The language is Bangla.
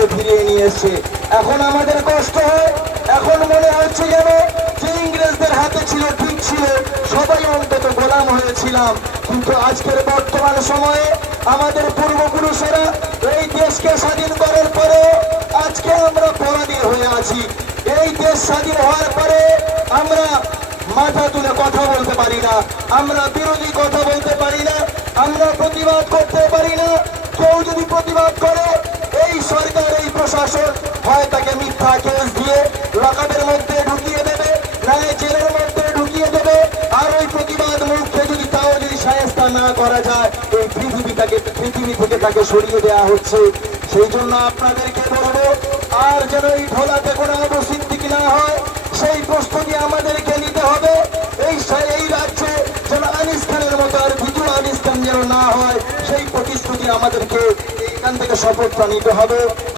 দেশকে ফিরিয়ে নিয়ে এসছে। এখন আমাদের কষ্ট হয়, এখন মনে হচ্ছে যেন যে ইংরেজদের হাতে ছিল ঠিক ছিল, সবাই অন্তত গোলাম হয়েছিলাম। কিন্তু আজকের বর্তমান সময়ে আমাদের পূর্বপুরুষেরা এই দেশকে স্বাধীন করার পরে আজকে আমরা পরাধীন হয়ে আছি। এই দেশ স্বাধীন হওয়ার পরে আমরা মাথা তুলে কথা বলতে পারি না, আমরা বিরোধী কথা বলতে পারি না, আমরা প্রতিবাদ করতে পারি না। কেউ যদি প্রতিবাদ করে, এই সরকার এই প্রশাসন হয় তাকে মিথ্যা কেস দিয়ে লকাপের মধ্যে ঢুকিয়ে দেবে, নালে জেলের মধ্যে ঢুকিয়ে দেবে। আর ওই প্রতিবাদ মুখে যদি তাও যদি শায়েস্তা না করা যায়, এই পৃথিবী থেকে তাকে সরিয়ে দেওয়া হচ্ছে। সেই জন্য আপনাদেরকে বলবো, আর যেন এই ঢোলাতে কোনো অবস্থিতি না হয়, সেই প্রস্তুতি আমাদেরকে নিতে হবে। এই রাজ্যে যেন আনিস খানের মতো আর দ্বিতীয় আনিস খান যেন না হয়, সেই প্রতিশ্রুতি আমাদেরকে এখান থেকে শপথটা নিতে হবে।